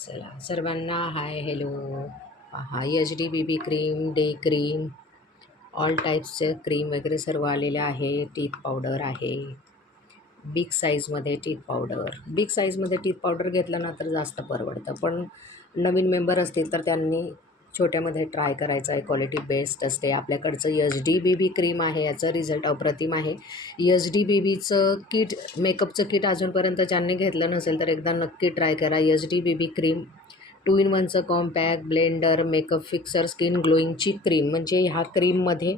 चला सर्वांना hi hello. हा HD BB cream, day cream, all टाईप्सचे क्रीम वगैरे सर्व आलेले आहे. टीथ पावडर आहे बिग साईजमध्ये. बिग साईजमध्ये टीथ पावडर घेतलं ना तर जास्त परवडतं, पण नवीन मेंबर असतील तर त्यांनी छोट्यामध्ये ट्राय करायचं आहे. क्वालिटी बेस्ट असते. आपल्याकडचं HD BB क्रीम आहे, याचं रिझल्ट अप्रतिम आहे. HD BBचं किट, मेकअपचं किट अजूनपर्यंत ज्यांनी घेतलं नसेल तर एकदा नक्की ट्राय करा. HD BB क्रीम 2 in 1चं compact blender makeup fixer skin ग्लोईंगची क्रीम. म्हणजे ह्या क्रीममध्ये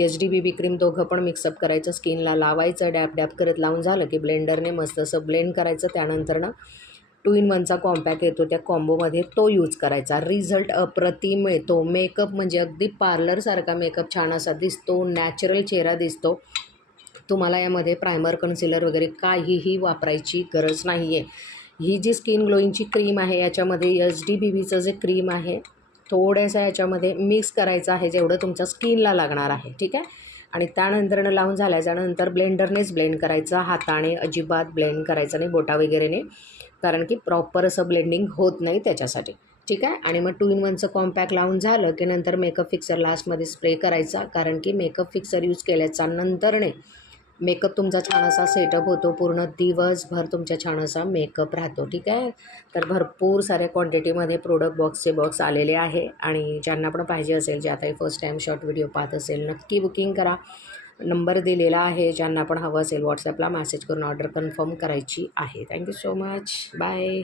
HD BB क्रीम दोघं पण मिक्सअप करायचं, स्किनला लावायचं, डॅप डॅप करत लावून झालं की ब्लेंडरने मस्त असं ब्लेंड करायचं. त्यानंतर 2 in 1चा कॉम्पॅक्ट येतो, त्या कॉम्बोमध्ये तो यूज करायचा. रिझल्ट अप्रतिम मिळतो. मेकअप म्हणजे अगदी पार्लरसारखा मेकअप छान असा दिसतो, नॅचरल चेहरा दिसतो. तुम्हाला यामध्ये प्रायमर, कन्सिलर वगैरे काहीही वापरायची गरज नाही आहे. ही जी स्किन ग्लोईंगची क्रीम आहे याच्यामध्ये HD BBचं जे क्रीम आहे थोडंसं याच्यामध्ये मिक्स करायचं आहे, जेवढं तुमच्या स्किनला लागणार आहे, ठीक आहे. आणि त्यानंतरनं लावून झाल्याच्यानंतर ब्लेंडरनेच ब्लेंड करायचं, हाताने अजिबात ब्लेंड करायचं नाही, बोटा वगैरेने, कारण की प्रॉपर असं ब्लेंडिंग होत नाही त्याच्यासाठी, ठीक आहे. आणि मग 2 in 1चं कॉम्पॅक्ट लावून झालं की नंतर मेकअप फिक्सर लास्टमध्ये स्प्रे करायचा, कारण की मेकअप फिक्सर यूज केल्याचा नंतरने मेकअप तुमचा छान असा सेटअप होतो. पूर्ण दिवसभर तुमचा छान असा मेकअप राहतो, ठीक आहे. तर भरपूर साऱ्या क्वांटिटीमध्ये प्रोडक्ट बॉक्सचे बॉक्स आलेले आहे, आणि ज्यांना पण पाहिजे असेल, जे आता फर्स्ट टाईम शॉर्ट व्हिडिओ पाहत असेल, नक्की बुकिंग करा. नंबर दिलेला आहे, ज्यांना पण हवं असेल व्हॉट्सअपला मेसेज करून ऑर्डर कन्फर्म करायची आहे. Thank you so much. बाय.